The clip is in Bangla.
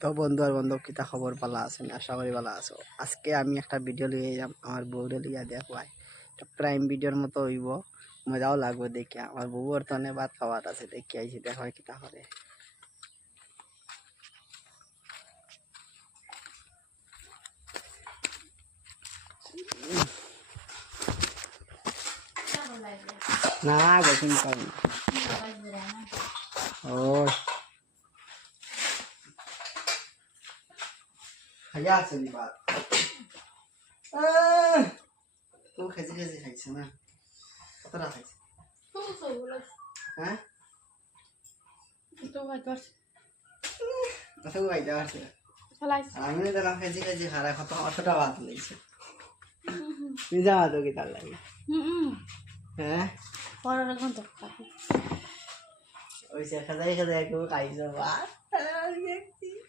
তো বন্ধু আর বান্ধব কিতা খবর ভালো আছেন? আশা করি ভালো আছো। আজকে আমি একটা ভিডিও লিয়ে যাম, আমার বউরে লিয়া দেখবাই। একটা প্রাইম ভিডিওর মতো হইব, মজাও লাগবে দেখে। আমার বউ বর্তমানে ভাত খাওয়ার আছে, দেখে আইছি দেখবাই কিতা করে। না গেছেন পারি ও খাইয়া আছে নি ভাত। তো খেজি খেজি খাইছে না? কতটা খাইছে? হ্যাঁ কত খাইতে পারছে? আমি দেখলাম খেজি খেজি খারা কত অতটা ভাত লইছে। নিজা ভাত কি তার লাগে? হ্যাঁ ওই সে খাজাই খাজাই কেউ খাইছো ভাত